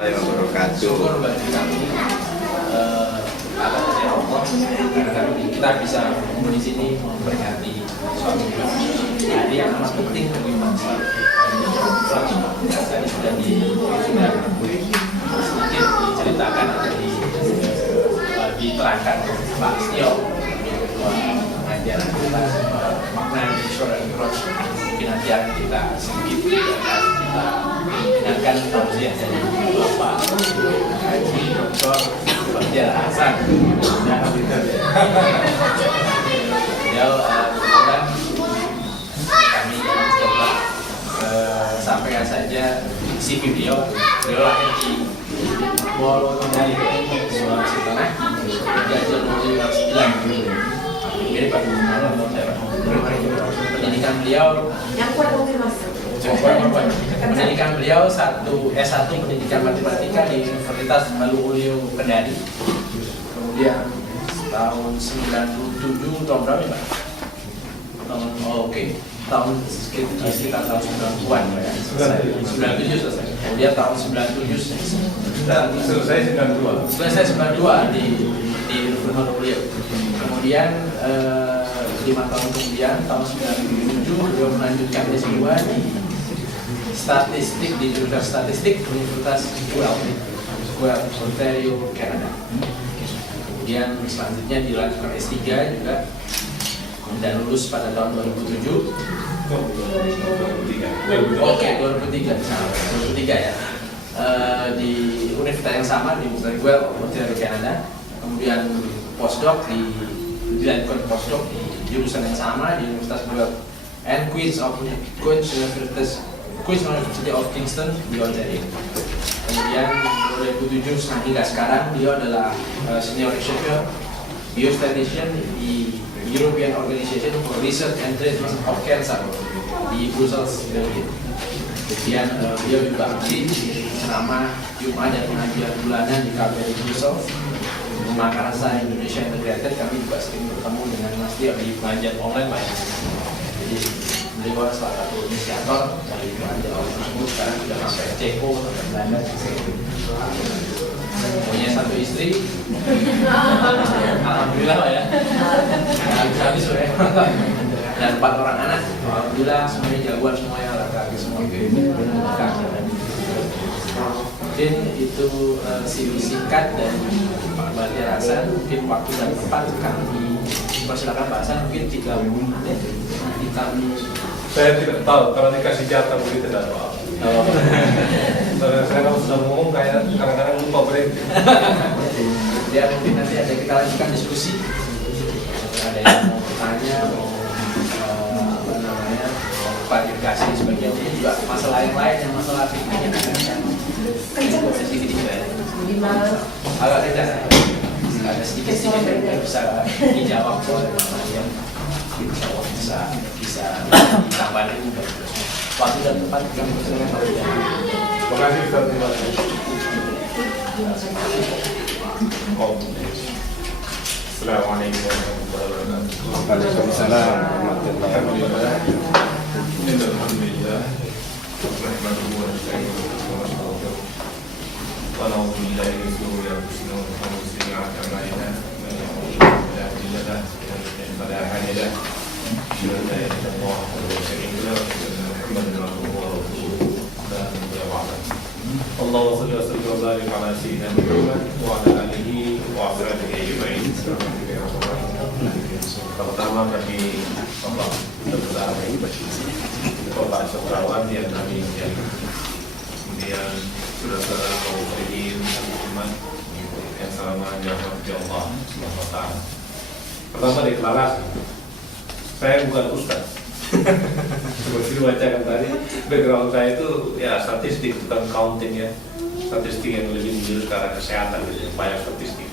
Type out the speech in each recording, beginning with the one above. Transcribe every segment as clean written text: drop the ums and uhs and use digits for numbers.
Syukur bagi kami atas kasih Allah karena kita bisa berkumpul di sini memperingati suatu hari yang amat penting bagi bangsa. Tadi sudah sedikit diceritakan atau diterangkan Pak Setio ketua pengajian kita makna di Surah Al-Qur'an. Mungkin nanti akan kita sedikit kita ingatkan tausiah dari Bapak Haji Dr. Fajar Hasan. Beliau kemudian kami coba sampaikan saja CV beliau. Beliau lahir di Wonogiri, Sulawesi Tengah, 3 Januari 1999. Mirip Pak pendidikan beliau pendidikan beliau S1 pendidikan matematika di Universitas Haluoleo Kendari. Kemudian tahun 97 tahun berapa Pak? Tahun sekitar tahun 90-an ya. 97 selesai. Kemudian tahun 97 selesai 92 di Universitas Haluoleo. Kemudian 5 tahun kemudian tahun 97 beliau melanjutkan S2 di statistik di jurusan statistik Universitas Guelph, Ontario, Kanada. Kemudian selanjutnya dilanjutkan S3 juga dan lulus pada tahun 2007. 2003 ya. Di universitas yang sama di Universitas Guelph, Ontario, Kanada. Kemudian postdoc dilanjutkan postdoc di jurusan yang sama di Universitas Guelph and Queen's University of Kingston di Ontario. Kemudian 2007 hingga sekarang beliau adalah senior researcher biostatistician di European Organization for Research and Treatment of Cancer di Brussels, Belgia. Kemudian beliau juga aktif selama Jumat dan pengajian bulanan di KBRI Brussels. Maka rasa Indonesia Integrated kami juga sering bertemu dengan Mas Tio di pengajian online Pak. Jadi beliau salah satu inisiator dari pengajian online tersebut. Sekarang sudah sampai Ceko sampai Belanda. Punya 1 istri. Alhamdulillah Pak ya. Habis ya. Dan 4 orang anak. Alhamdulillah semuanya jagoan semuanya laki-laki semua. Mungkin itu CV singkat dan Pak Fajar Hasan. Mungkin waktu dan tempat kami persilakan Pak Hasan mungkin 30 menit. Saya tidak tahu kalau dikasih jatah begitu tidak tahu. Saya kalau sudah ngomong kayak kadang-kadang lupa berhenti. Ya mungkin nanti ada kita lanjutkan diskusi. Ada yang mau bertanya, mau klarifikasi sebagian mungkin juga masalah yang lain yang masalah fikihnya agak tidak ada sedikit yang bisa dijawab oleh yang bisa ditambahkan waktu dan tempat kami persilakan. Terima kasih Ustaz. Assalamualaikum warahmatullahi wabarakatuh. Waalaikumsalam warahmatullahi wabarakatuh. Alhamdulillah. Nahmaduhu wa nasta'inuhu wa nastaghfiruh. Wa na'udzu billahi min shururi anfusina wa min sayyi'ati a'malina. Man yahdihillahu fala mudilla lahu wa man yudlil fala hadiya lahu. Asyhadu an la ilaha illallah wahdahu la sharika lahu wa asyhadu anna Muhammadan abduhu wa rasuluhu. La nabiyya ba'dahu. Allahumma shalli wa sallim wa barik ala sayyidina Muhammad wa ala alihi wa ashabihi ajma'in. Pertama bagi Bapak Besar Bapak Syukrawan yang kami muliakan, kemudian saudara-saudara kaum muslimin teman yang selama dirahmati Allah Subhanahu wa taala. Pertama deklarasi, saya bukan ustaz. Seperti dibacakan tadi, background saya itu ya statistik, bukan counting ya. Statistik yang lebih menjurus ke arah kesehatan, gitu, banyak statistik.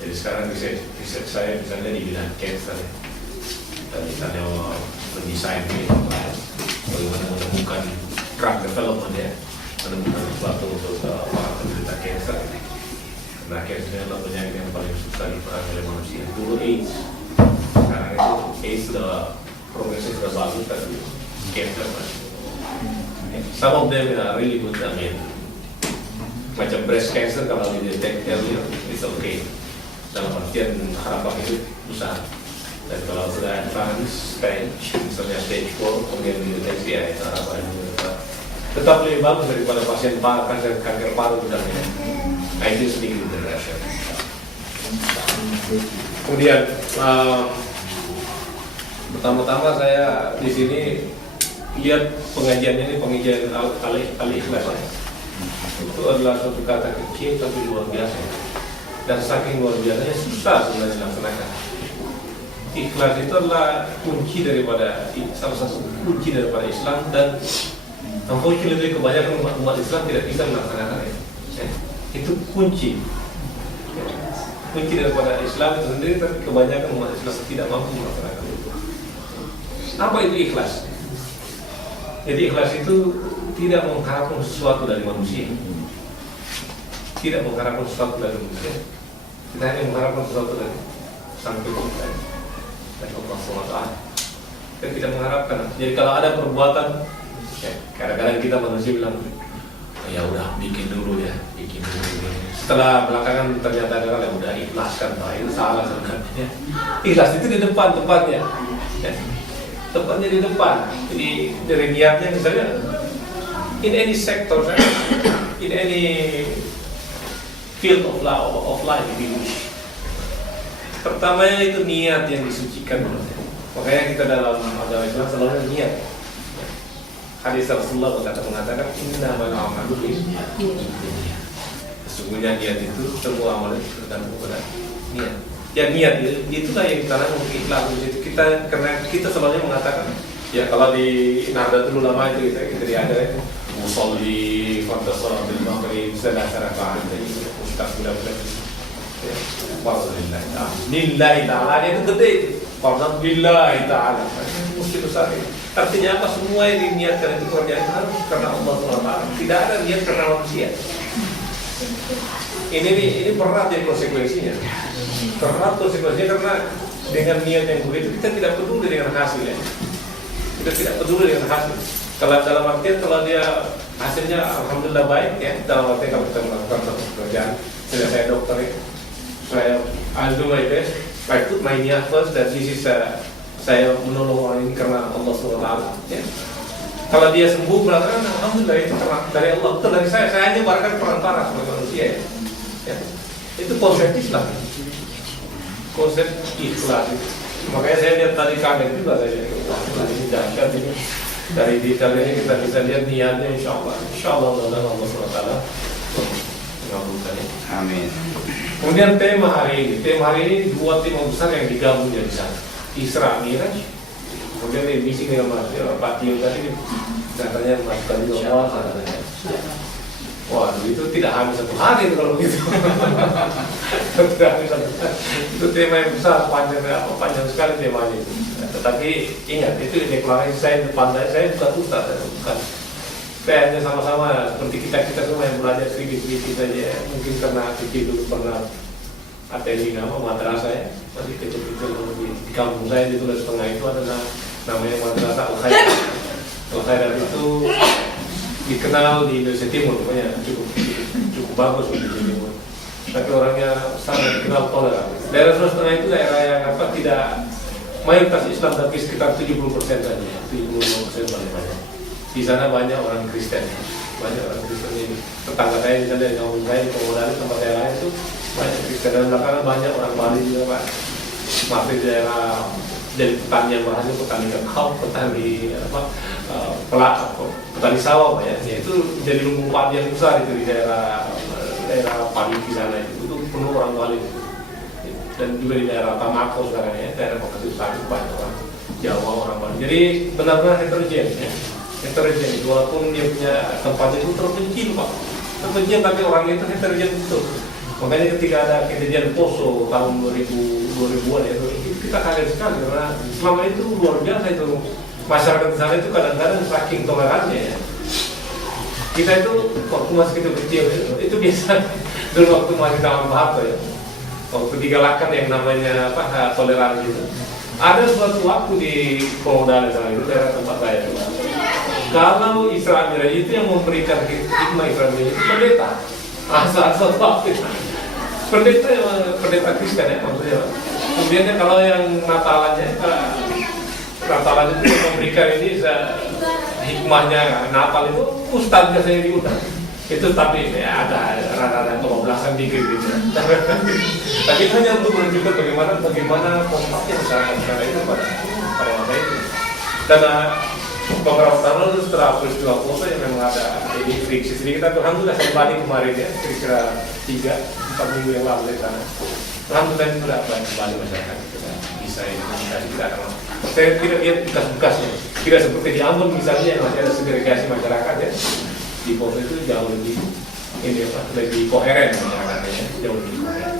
Jadi sekarang riset saya misalnya di bidang cancer ya. Dan misalnya mendesain bagaimana menemukan drug development ya, menemukan sesuatu untuk para penderita cancer. Karena cancer adalah penyakit yang paling susah diperangi oleh manusia. Dulu AIDS, sekarang itu AIDS sudah progresnya sudah bagus tapi cancer masih. Some of them are really good. I mean, macam breast cancer kalau didetek earlier it's okay, dalam artian harapan hidup besar. Dan kalau sudah advance stage, misalnya stage 4, kemudian dideteksi ya itu harapan hidup tetap lebih bagus daripada pasien kanker paru misalnya. Nah itu sedikit intervention. Kemudian pertama-tama saya di sini lihat pengajian ini, pengajian al-ikhlas itu adalah suatu kata kecil tapi luar biasa, dan saking luar biasanya susah sebenarnya dilaksanakan. Ikhlas itu adalah kunci daripada, salah satu kunci daripada Islam, dan unfortunately kebanyakan umat Islam tidak bisa melaksanakan itu. Itu kunci daripada Islam itu sendiri, tapi kebanyakan umat Islam tidak mampu melaksanakan itu. Apa itu ikhlas? Jadi ikhlas itu tidak mengharapkan sesuatu dari manusia. Tidak mengharapkan sesuatu dari manusia. Kita hanya mengharapkan sesuatu dari Sang Pencipta, dari Allah SWT. Kita tidak mengharapkan. Jadi kalau ada perbuatan, kadang-kadang kita manusia bilang, ya udah bikin dulu ya, bikin dulu. Setelah belakangan ternyata adalah ya udah ikhlaskan, itu salah sebenarnya. Ikhlas itu di depan tempatnya. Tempatnya di depan. Jadi dari niatnya misalnya in any sector, in any field of life if you wish. Pertamanya itu niat yang disucikan. Makanya kita dalam agama Islam selalu niat. Hadis Rasulullah mengatakan innamal a'malu binniyat. Sesungguhnya niat itu semua amal itu tergantung pada niat. Ya niat itulah yang kita lakukan ikhlas itu kita, karena kita selalu mengatakan ya kalau di Nahdlatul Ulama itu kita ada musolli fardhu salatul maghrib sedasar rakaat itu mustaqbil ya fardhulillah ta'ala lillahi ta'ala itu gede fardhulillah ta'ala mesti besar. Artinya apa? Semua yang diniatkan itu kerjaan harus karena Allah SWT, tidak ada niat karena manusia. Ini berat ya konsekuensinya. Berat konsekuensinya karena dengan niat yang begitu kita tidak peduli dengan hasil ya. Kita tidak peduli dengan hasil. Kalau dalam artian kalau dia hasilnya alhamdulillah baik ya, dalam artian kalau kita melakukan satu pekerjaan, saya dokter ya, I'll do my best, I put my niat first that this is saya menolong orang ini karena Allah SWT ya. Kalau dia sembuh belakangan alhamdulillah itu karena dari Allah, bukan dari saya hanya berikan perantara sebagai manusia ya. Itu konsep Islam, konsep ikhlas itu. Makanya saya lihat tadi kaget juga saya ini dahsyat ini. Dari detail ini kita bisa lihat niatnya insya Allah Allah SWT mengabulkan ya. Amin. Kemudian tema hari ini dua tema besar yang digabung jadi satu, Isra Miraj. Kemudian ini bising dengan Pak Tio tadi katanya masukkan juga katanya. Waduh itu tidak habis satu hari kalau begitu. Tidak habis satu hari. Itu tema yang besar, panjang sekali temanya itu. Tetapi ingat itu deklarasi saya depan saya bukan ustaz, bukan. Saya hanya sama-sama seperti kita semua yang belajar sedikit-sedikit saja. Mungkin karena kecil dulu pernah attending madrasah ya, masih kecil-kecil di kampung saya ditulis setengah itu adalah namanya madrasah Al-Khairat. Al-Khairat itu dikenal di Indonesia Timur, pokoknya cukup bagus di Indonesia Timur. Tapi orangnya sangat dikenal toleran. Daerah Sulawesi itu daerah yang tidak mayoritas Islam tapi sekitar 70% saja, 75% paling banyak. Di sana banyak orang Kristen, ini. Tetangga saya misalnya di kampung saya di Komodari tempat saya lain itu banyak Kristen, dan belakangan banyak orang Bali juga Pak. Masih daerah dari petani yang berhasil, petani kakao, petani petani sawah Pak ya. Itu jadi lumbung padi yang besar itu di daerah Padi di sana itu penuh orang Bali. Dan juga di daerah Tamako sekarang ya, daerah Bekasi Utara banyak orang Jawa, orang Bali. Jadi benar-benar heterogen ya. Heterogen, walaupun dia punya tempatnya itu terpencil Pak, terpencil tapi orangnya itu heterogen betul. Makanya ketika ada kejadian Poso tahun 2000-an ya, kita kaget sekali karena selama itu luar biasa itu masyarakat di sana itu kadang-kadang saking tolerannya ya. Kita itu waktu masih kecil itu biasa dulu waktu masih Taman Soeharto ya, waktu digalakkan yang namanya toleransi itu. Ada suatu waktu di Komodari sana itu daerah tempat saya itu. Kalau Isra Miraj itu yang memberikan hikmah Isra Miraj itu pendeta. Asal pendeta Kristen ya maksudnya. Kemudian kalau yang Natalannya itu memberikan ini hikmahnya Natal itu ustadznya saya diundang. Itu tapi ya ada rada-rada kebablasan dikit gitu. Tapi hanya untuk menunjukkan bagaimana kompaknya masyarakat sekarang itu pada masa itu. Karena beberapa tahun lalu setelah peristiwa foto yang memang ada ini friksi sedikit, tapi alhamdulillah saya balik kemarin ya kira-kira 3-4 minggu yang lalu di sana. Alhamdulillah itu sudah kembali masyarakat bisa komunikasi kita akan. Saya tidak lihat bekas-bekasnya, tidak seperti di Ambon misalnya yang masih ada segregasi masyarakat ya. Di foto itu jauh lebih ini lebih koheren masyarakatnya, jauh lebih koheren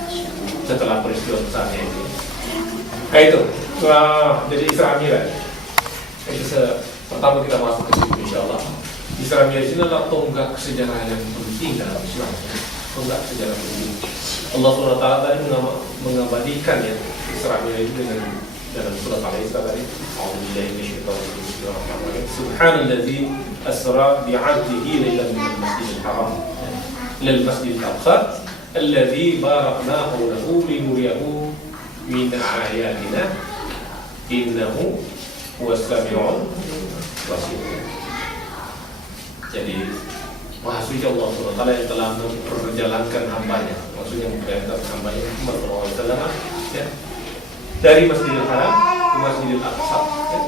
setelah peristiwa besarnya ini. Kayak itu, jadi Isra Miraj. Itu pertama kita masuk ke situ insyaallah. Isra Miraj ini adalah tonggak sejarah yang penting dalam Islam. Tonggak sejarah penting. Allah SWT tadi mengabadikan ya Isra Miraj itu dengan dalam surat Al-Isra tadi. A'udzubillahi minasyaitonir rajim. Subhanalladzi asra bi'abdihi lailan minal masjidil haram ila al-masjidil aqsa alladzi baraknahu lahu linuriyahu min ayatina innahu huwas sami'ul basir. Jadi Maha Suci Allah SWT yang telah memperjalankan hambanya, maksudnya memperjalankan hambanya Muhammad SAW ya, dari Masjidil Haram ke Masjidil Aqsa ya.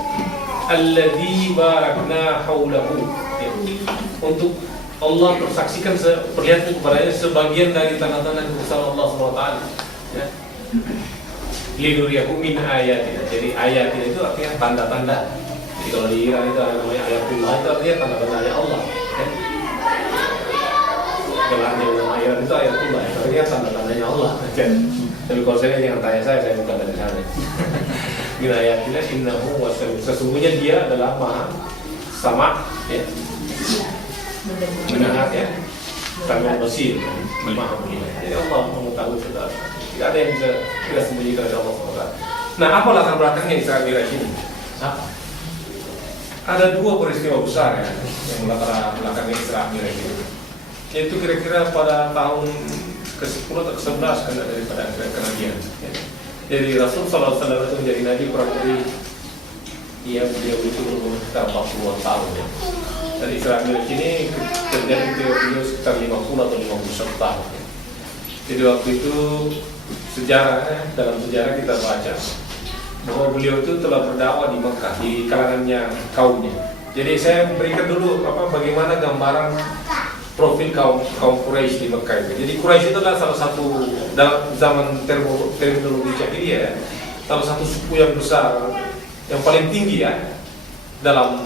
Alladzi barakna haulahu ya. Untuk Allah persaksikan perlihatkan kepadanya sebagian dari tanda-tanda kebesaran Allah SWT ya. Linuriyahu min ayatina. Jadi ayatina itu artinya tanda-tanda. Jadi kalau di Iran itu ada namanya ayatullah, itu artinya tanda-tanda Allah ya. Gelarnya ulama Iran itu ayatullah, artinya tanda-tandanya Allah ya. Tapi kalau saya jangan tanya saya bukan dari sana. Min ayatina innahu wasami. Sesungguhnya dia adalah maha sama ya. Mendengar ya. Sami'ul basir, maha melihat. Jadi Allah mengetahui segala. Tidak ada yang bisa kita sembunyikan dari Allah SWT. Nah, apa latar belakangnya Isra Miraj ini? Ada dua peristiwa besar ya yang latar belakangnya Isra Miraj ini. Yaitu kira-kira pada tahun ke-10 atau ke-11 karena daripada kenabian. Ya. Jadi Rasul SAW itu menjadi nabi kurang lebih beliau itu berumur sekitar 40 tahun ya. Dan Isra Miraj ini terjadi ketika beliau sekitar 50 atau 51 tahun. Ya. Jadi waktu itu dalam sejarah kita baca bahwa beliau itu telah berdakwah di Mekah di kalangannya kaumnya. Jadi saya berikan dulu bagaimana gambaran profil kaum Quraisy di Mekah itu. Jadi Quraisy itu adalah salah satu dalam zaman terminologi jahiliyah, salah satu suku yang besar, yang paling tinggi ya dalam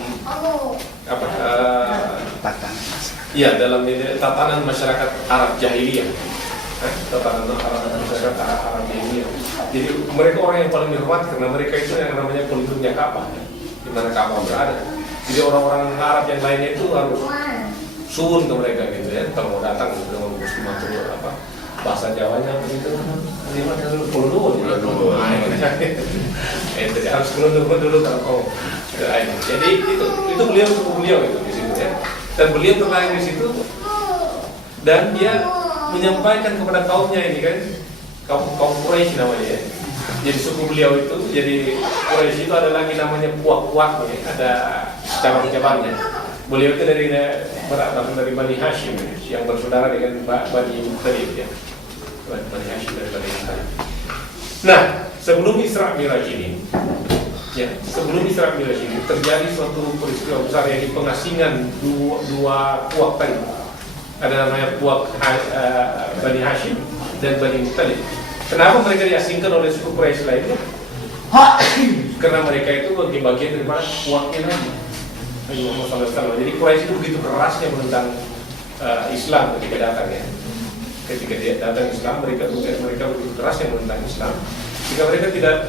dalam tatanan masyarakat Arab jahiliyah. Tatanan masyarakat Arab jahiliyah. Jadi mereka orang yang paling dihormati karena mereka itu yang namanya pelindungnya Ka'bah, di mana Ka'bah berada. Jadi orang-orang Arab yang lainnya itu harus suwun ke mereka gitu ya, kalau mau datang gitu mau matur bahasa Jawanya begitu. Jadi harus kulun dulu kalau jadi itu beliau itu di situ ya. Dan beliau terlahir di situ dan dia menyampaikan kepada kaumnya ini kan kaum Quraisy namanya ya. Jadi suku beliau itu jadi Quraisy itu ada lagi namanya puak-puak ya, ada cabang-cabangnya. Beliau itu berasal dari Bani Hashim yang bersaudara dengan Bani Muttalib ya. Bani Hashim dari Bani Muttalib. Nah, sebelum Isra Miraj ini terjadi suatu peristiwa besar yaitu pengasingan dua puak tadi. Ada namanya puak Bani Hashim dan Bani Muttalib. Kenapa mereka diasingkan oleh suku Quraisy lainnya? Karena mereka itu bagian daripada puaknya Nabi Muhammad SAW. Jadi Quraisy itu begitu kerasnya menentang Islam ketika datang ya. Ketika dia datang Islam, mereka begitu kerasnya menentang Islam. Jika mereka tidak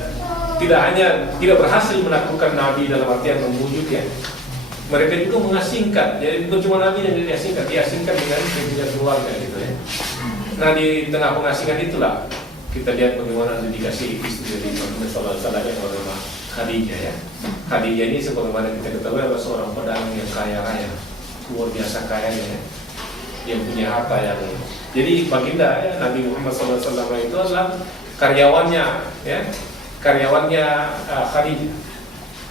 berhasil menaklukkan Nabi dalam artian membujuk ya, mereka juga mengasingkan. Jadi bukan cuma Nabi yang diasingkan dengan keluarga gitu ya. Nah di tengah pengasingan itulah kita lihat bagaimana dedikasi istri dari Muhammad SAW yang bernama Khadijah ya. Khadijah ini sebagaimana kita ketahui adalah seorang pedagang yang kaya raya, luar biasa kayanya ya. yang punya harta yang. Jadi baginda ya, Nabi Muhammad SAW itu adalah karyawannya, ya, karyawannya Khadijah.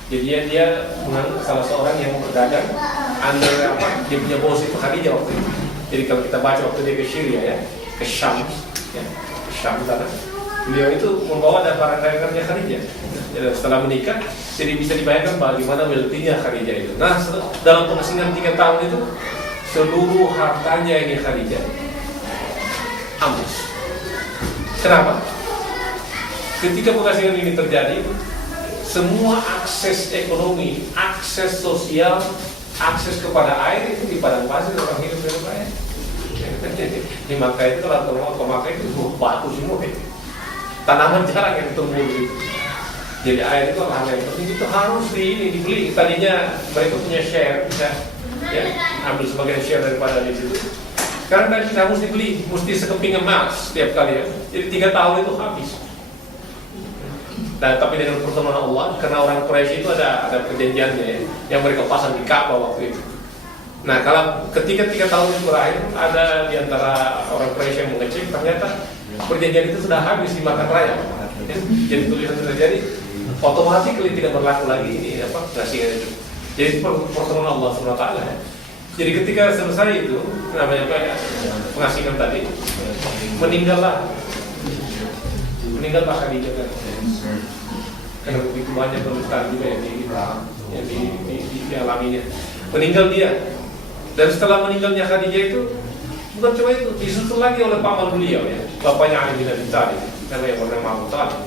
Jadi dia salah seorang yang berdagang under dia punya bos itu Khadijah waktu itu. Jadi kalau kita baca waktu dia ke Syria ya, ke Syam, ya, ke Syam sana, beliau itu membawa barang dagangannya Khadijah. Jadi setelah menikah, jadi bisa dibayangkan bagaimana wealthy-nya Khadijah itu. Nah, dalam pengasingan 3 tahun itu, seluruh hartanya ini Khadijah habis. Kenapa? Ketika pengasingan ini terjadi, semua akses ekonomi, akses sosial, akses kepada air itu di padang pasir orang hidup dengan baik. Di Makkah itu kalau ke Makkah itu batu semua, tanaman jarang yang tumbuh gitu. Jadi air itu hal yang penting, itu harus dibeli. Tadinya mereka punya share, bisa ya ambil sebagian share daripada di situ. Sekarang tadi kita mesti beli, mesti sekeping emas setiap kali ya. Jadi 3 tahun itu habis. Nah, tapi dengan pertolongan Allah, karena orang Quraisy itu ada perjanjiannya ya, yang mereka pasang di Ka'bah waktu itu. Nah, kalau ketika 3 tahun itu berakhir, ada di antara orang Quraisy yang mengecek, ternyata perjanjian itu sudah habis dimakan raya. Ya, jadi tulisan sudah jadi, otomatis tidak berlaku lagi ini pengasingan itu. Jadi pertolongan Allah SWT ya. Jadi ketika selesai itu, namanya pengasingan tadi, meninggal Pak Khadijah kan. Karena begitu banyak pendustaan juga yang dialaminya. Meninggal dia. Dan setelah meninggalnya Khadijah itu, bukan cuma itu, disusul lagi oleh paman beliau ya, bapaknya Ali bin Abi Thalib, karena yang bernama Abu Thalib.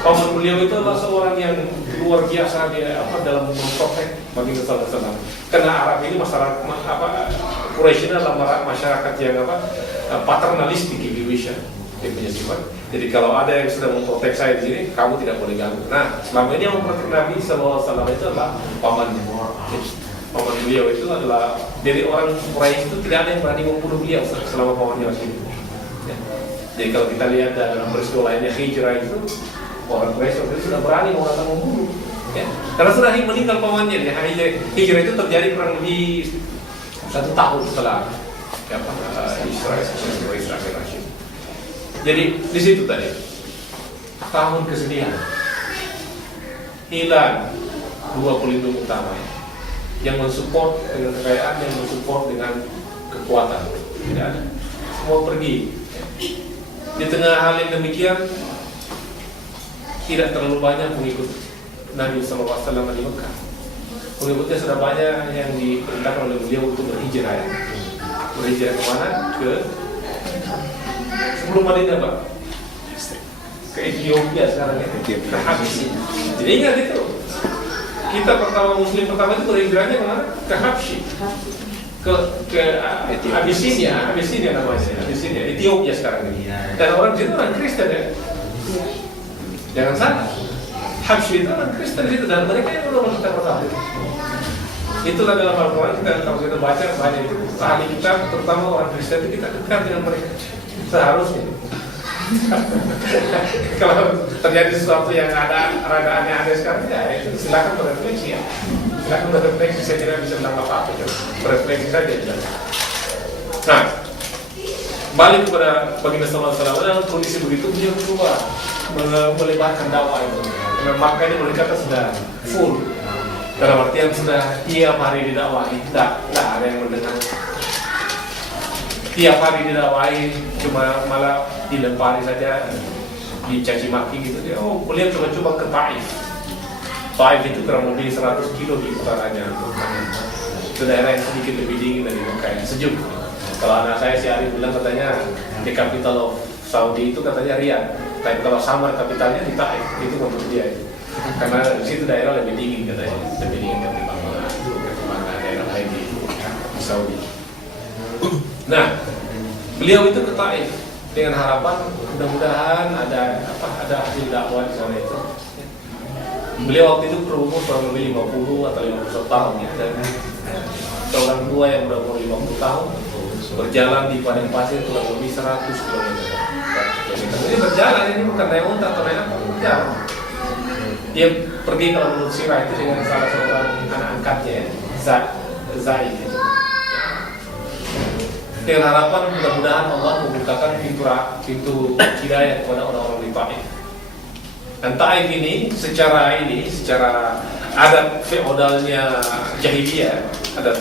Paman beliau itu adalah seorang yang luar biasa dia dalam memprotek baginda sallallahu alaihi wasallam. Karena Arab ini masyarakat Quraisy adalah masyarakat yang paternalistik di Indonesia. Dia punya sifat. Jadi kalau ada yang sudah memprotek saya di sini, kamu tidak boleh ganggu. Nah, selama ini yang memprotek Nabi sallallahu alaihi wasallam itu adalah pamannya. Paman beliau itu adalah, jadi orang Quraisy itu tidak ada yang berani membunuh beliau selama pamannya masih hidup. Ya. Jadi kalau kita lihat dalam peristiwa lainnya hijrah itu, orang Quraisy itu sudah berani mau datang membunuh. Ya. Karena sudah meninggal pamannya. Ya. Hijrah itu terjadi kurang lebih 1 tahun setelah Israel. Jadi di situ tadi tahun kesedihan, hilang 2 pelindung utama yang mensupport dengan kekayaan, yang mensupport dengan kekuatan, tidak ada, semua pergi. Di tengah hal yang demikian, tidak terlalu banyak pengikut Nabi SAW di Mekah. Pengikutnya sudah banyak yang diperintahkan oleh beliau untuk berhijrah. Berhijrah kemana? Sebelum Madinah Pak, ke Ethiopia sekarang ya, ke Habsyi. Jadi ingat itu, kita Muslim pertama itu berhijrahnya kemana? Ke Habsyi, ke Abyssinia namanya, Abyssinia, Ethiopia sekarang ini. Dan orang situ orang Kristen ya, jangan salah. Habsyi itu orang Kristen itu, dan mereka yang belum kita pertama. Itulah dalam Al-Quran kalau kita baca banyak itu ahli kitab, terutama orang Kristen itu kita dekat dengan mereka. Seharusnya kalau terjadi sesuatu yang ada rada aneh-aneh sekarang ya itu silakan berefleksi ya, silakan berefleksi. Saya tidak bisa bilang apa-apa, berefleksi saja. Nah, balik kepada baginda sallallahu alaihi wasallam, dalam kondisi begitu beliau coba melebarkan dakwah itu. Karena Makkah ini mereka sudah full, dalam artian sudah tiap hari didakwahi, tidak ada yang mendengar. Tiap hari didakwahi, cuma malah dilempari saja, dicaci maki gitu. Oh, beliau coba ke Taif. Taif itu kurang lebih 100 kilo di utaranya. Itu daerah yang sedikit lebih dingin dari Mekah, sejuk. Kalau anak saya si Ari bilang katanya di capital of Saudi itu katanya Riyadh. Tapi kalau Samar kapitalnya di Taif, itu menurut dia itu. Karena di situ daerah lebih dingin katanya, lebih dingin ketimbang daerah lain di Saudi. Nah, beliau itu ke Taif dengan harapan mudah-mudahan ada hasil dakwah di sana itu. Beliau waktu itu berumur kurang lebih 50 atau 51 tahun ya, dan seorang tua yang berumur 50 tahun berjalan di padang pasir kurang lebih 100 km. Ini berjalan, ini bukan naik unta atau naik apa, berjalan. Dia pergi kalau menurut sirah itu dengan salah seorang anak angkatnya, Zaid itu. dengan harapan mudah-mudahan Allah membukakan pintu hidayah kepada orang-orang di Taif. Dan Taif ini secara adat feodalnya jahiliyah, adat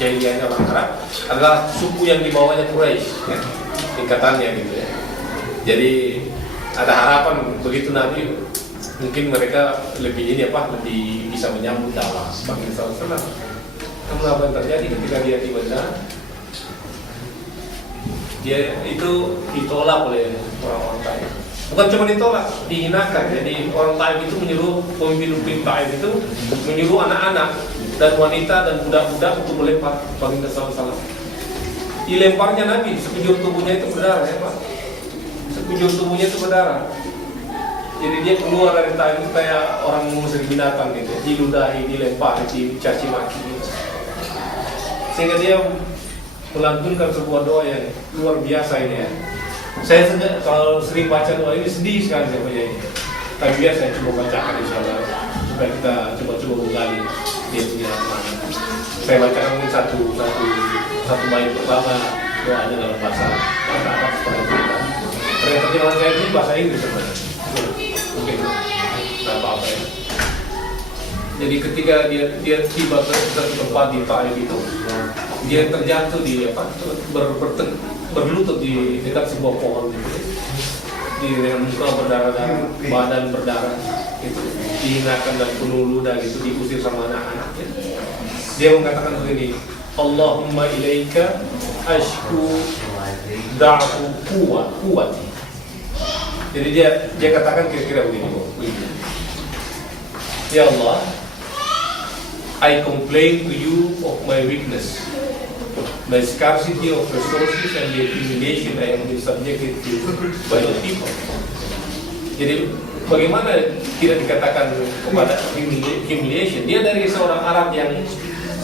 jahiliyahnya orang Arab adalah suku yang dibawanya Quraisy, ya, tingkatannya gitu ya. Jadi ada harapan begitu Nabi mungkin mereka lebih bisa menyambut dakwah sebagai salah. Namun apa yang terjadi ketika dia tiba di sana? Dia itu ditolak oleh orang-orang Taif. Bukan cuma ditolak, dihinakan. Jadi orang Taif itu menyuruh pemimpin Taif itu menyuruh anak-anak dan wanita dan budak-budak untuk melempar baginda sallallahu. Dilemparnya Nabi, sekujur tubuhnya itu berdarah ya Pak. Sekujur tubuhnya itu berdarah. Jadi dia keluar dari Taif itu kayak orang mengusir binatang gitu, diludahi, dilempar, dicaci maki gitu. Sehingga dia melantunkan sebuah doa yang luar biasa ini ya. Saya kalau sering baca doa ini sedih sekali saya baca ini. Tapi biar saya coba bacakan insyaallah supaya kita coba menggali dia punya makna. Saya bacakan mungkin satu bait pertama doanya dalam bahasa Arab supaya kita. Terjemahan saya ini bahasa Inggris sebenarnya. Mungkin nggak apa-apa ya. Jadi ketika dia tiba ke satu tempat di Taif itu, dia terjatuh di berlutut di dekat sebuah pohon gitu. Dengan muka berdarah-darah, badan berdarah, itu dihinakan dan penuh ludah gitu, diusir sama anak-anaknya. Dia mengatakan begini, Allahumma ilaika ashku da'fu quwwati. Jadi dia katakan kira-kira begini. Ya Allah, I complain to you of my weakness, the scarcity of resources and the humiliation I am subjected to by the people. Jadi bagaimana tidak dikatakan kepada humiliation? Dia dari seorang Arab yang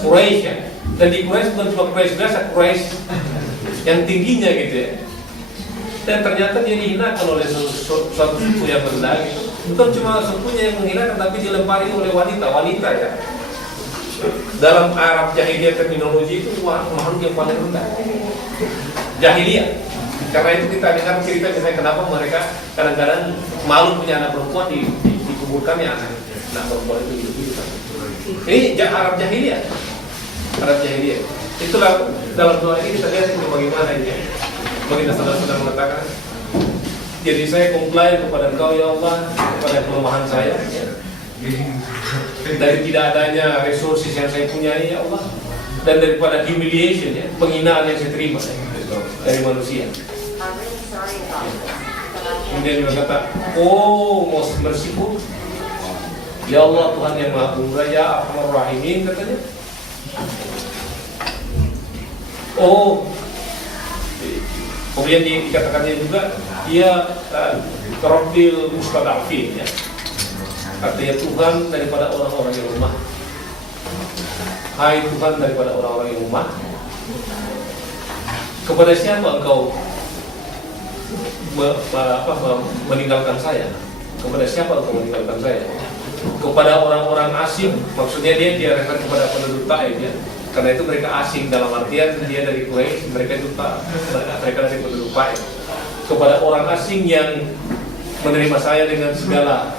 Quraisy ya. Dan di Quraisy bukan cuma Quraisy biasa, Quraisy yang tingginya gitu ya. Dan ternyata dia dihinakan oleh suatu suku yang rendah gitu. Bukan cuma sukunya yang menghinakan, tapi dilempari oleh wanita ya. Dalam Arab jahiliyah terminologi itu makhluk yang paling rendah. Jahiliyah. Karena itu kita dengar cerita misalnya kenapa mereka kadang-kadang malu punya anak perempuan dikuburkannya anak perempuan itu hidup-hidup. Ini Arab jahiliyah. Arab jahiliyah. Itulah dalam doa ini kita lihat bagaimana ini. Baginda sallallahu mengatakan, jadi saya comply kepada Engkau ya Allah, kepada kelemahan saya. Dari tidak adanya resources yang saya punyai ya Allah, dan daripada humiliation ya, penghinaan yang saya terima dari manusia. Kemudian dia berkata, oh most merciful ya Allah, Tuhan yang Maha Pemurah, ya Arhamar Rahimin katanya. Oh, kemudian dikatakannya juga dia Rabbil Mustada'afin ya. Artinya Tuhan daripada orang-orang yang lemah. Hai Tuhan daripada orang-orang yang lemah. Kepada siapa engkau meninggalkan saya? Kepada siapa engkau meninggalkan saya? Kepada orang-orang asing. Maksudnya dia refer kepada penduduk Taif ya. Karena itu mereka asing dalam artian dia dari Quraisy, mereka dari penduduk Taif. Kepada orang asing yang menerima saya dengan segala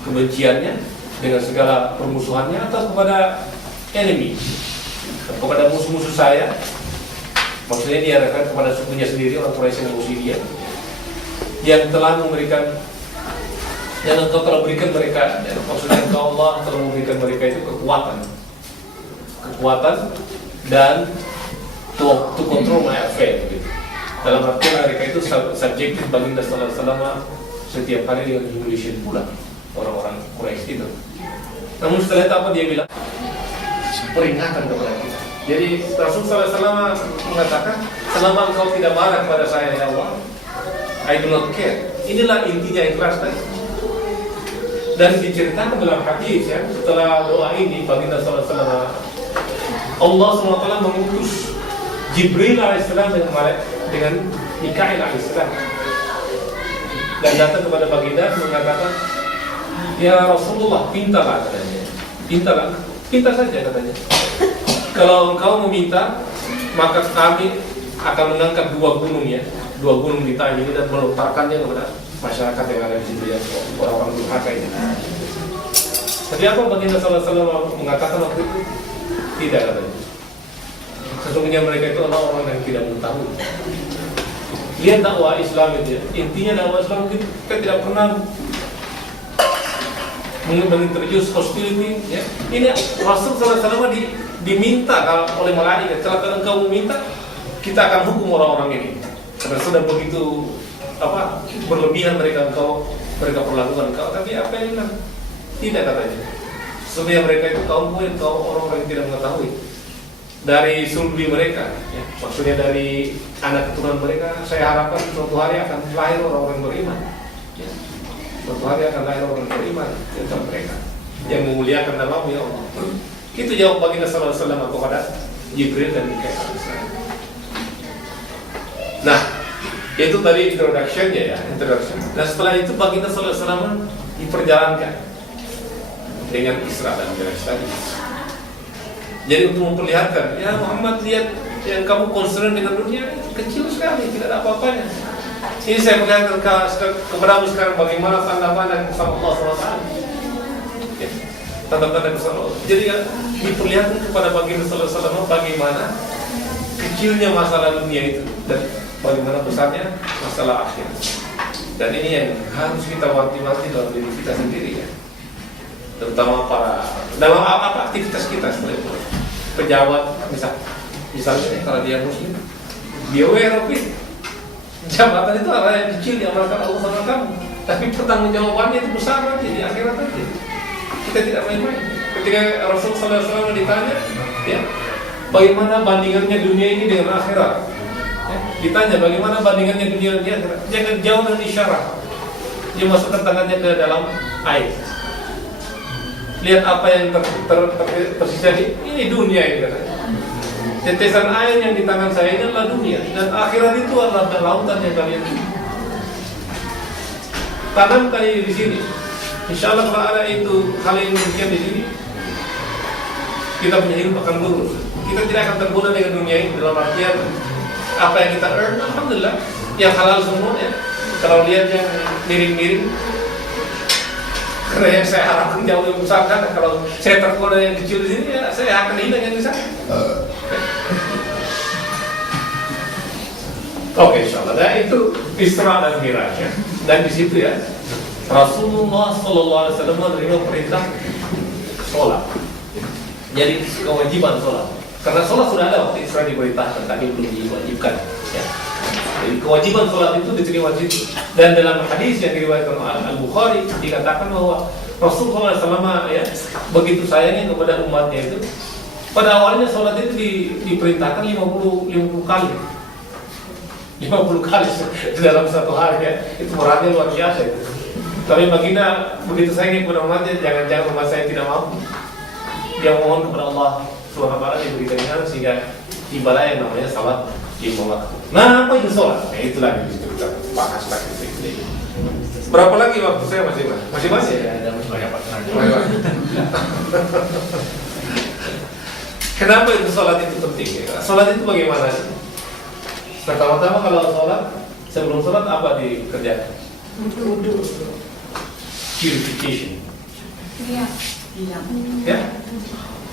kebenciannya, dengan segala permusuhannya, atau kepada enemy, kepada musuh-musuh saya. Maksudnya dia refer kepada sukunya sendiri, orang Quraisy yang musuh dia, yang telah memberikan, yang engkau telah berikan mereka, ya, maksudnya engkau Allah telah memberikan mereka itu kekuatan dan to control my affair gitu. Dalam artian mereka itu subjektif baginda sallallahu alaihi wasallam setiap hari dengan humiliation pula orang-orang Quraisy itu. Namun setelah itu apa dia bilang? Peringatan kepada kita. Jadi Rasul sallallahu alaihi wasallam mengatakan, selama engkau tidak marah kepada saya ya Allah, I do not care. Inilah intinya ikhlas tadi. Dan diceritakan dalam hadis ya, setelah doa ini baginda sallallahu alaihi wasallam, Allah SWT mengutus Jibril alaihissalam dengan Mikail alaihissalam dan datang kepada baginda mengatakan, ya Rasulullah, pintalah katanya, pinta saja katanya. Kalau engkau meminta maka kami akan mengangkat dua gunung di tanah ini dan melontarkannya kepada masyarakat yang ada di situ ya, orang-orang durhaka ini. Tapi apa baginda sallallahu alaihi wasallam mengatakan waktu itu? Tidak, katanya. Sesungguhnya mereka itu adalah orang yang tidak mengetahui. Lihat dakwah Islam itu ya. Intinya dakwah Islam itu kita tidak pernah mengintroduce hostility ya. Ini Rasul sallallahu alaihi wasallam diminta oleh malaikat, kalau engkau meminta, kita akan hukum orang-orang ini. Karena sudah begitu berlebihan mereka perlakukan engkau. Tapi apa yang bilang? Tidak, katanya. Sebenarnya mereka itu kaum orang-orang yang tidak mengetahui. Dari sulbi mereka, ya, maksudnya dari anak keturunan mereka, saya harapkan suatu hari akan lahir orang-orang beriman. Ya. Suatu hari akan lahir orang beriman di antara mereka yang memuliakan namamu ya Allah. Itu jawab baginda sallallahu alaihi wasallam kepada Jibril dan Mikail alaihissalam. Nah, itu tadi introduction-nya ya, introduction. Dan setelah itu baginda sallallahu alaihi wasallam diperjalankan dengan Isra dan Mi'raj tadi. Jadi untuk memperlihatkan, ya Muhammad, lihat yang kamu concern dengan dunia kecil sekali, tidak ada apa-apanya. Ini saya perlihatkan kepadamu sekarang bagaimana tanda-tanda bersama Allah SWT. Ya, tanda-tanda bersama Allah. Jadi ya, diperlihatkan kepada baginda sallallahu alaihi wasallam bagaimana kecilnya masalah dunia itu dan bagaimana besarnya masalah akhir. Dan ini yang harus kita wanti-wanti dalam diri kita sendiri ya. Terutama dalam apa aktivitas kita sebenarnya. Pejabat misalnya kalau dia muslim, dia aware of it. Jabatan itu hal yang kecil diamalkan Allah sama kamu, tapi pertanggungjawabannya itu besar nanti di akhirat nanti. Kita tidak main-main. Ketika Rasulullah SAW ditanya, ya, bagaimana bandingannya dunia ini dengan akhirat? Ya, ditanya bagaimana bandingannya dunia dengan akhirat? Jangan jauh dari isyarat. Dia masukkan tangannya ke dalam air. Lihat apa yang tersisa ini dunia ini katanya. Tetesan air yang di tangan saya ini adalah dunia, dan akhirat itu adalah lautan yang kalian tanam tadi di sini. Insya Allah kalau ada itu hal yang demikian di sini, kita punya hidup akan lurus. Kita tidak akan tergoda dengan dunia ini dalam artian apa yang kita earn, alhamdulillah, yang halal semua ya. Kalau lihat yang miring-miring, karena yang saya harapkan jauh lebih besar kan. Kalau saya tergoda yang kecil di sini, ya saya akan hilang yang di sana. Oke, insyaallah. Dan itu Isra dan Mi'raj ya. Dan di situ ya, Rasulullah SAW menerima perintah sholat. Jadi kewajiban sholat. Karena sholat sudah ada waktu Isra diperintahkan, tapi belum diwajibkan. Ya. Jadi kewajiban sholat itu diterima di situ. Dan dalam hadis yang diriwayatkan Al-Bukhari dikatakan bahwa Rasulullah SAW ya, begitu sayangnya kepada umatnya itu, pada awalnya sholat itu diperintahkan 50 kali. 50 kali dalam satu hari ya. Itu beratnya luar biasa itu. Tapi baginda begitu sayangnya kepada umatnya, jangan-jangan umat saya tidak mampu. Dia mohon kepada Allah SWT diberikan iman sehingga tibalah yang namanya salat 5 waktu. Nah, apa itu sholat? Nah, itulah yang kita bahas lagi. Berapa lagi waktu saya masih ya? Ada masih banyak Pak. Kenapa itu sholat itu penting? Ya? Sholat itu bagaimana sih? Pertama-tama kalau sholat, sebelum sholat apa dikerjakan? Wudhu. Purification. Iya. Ya?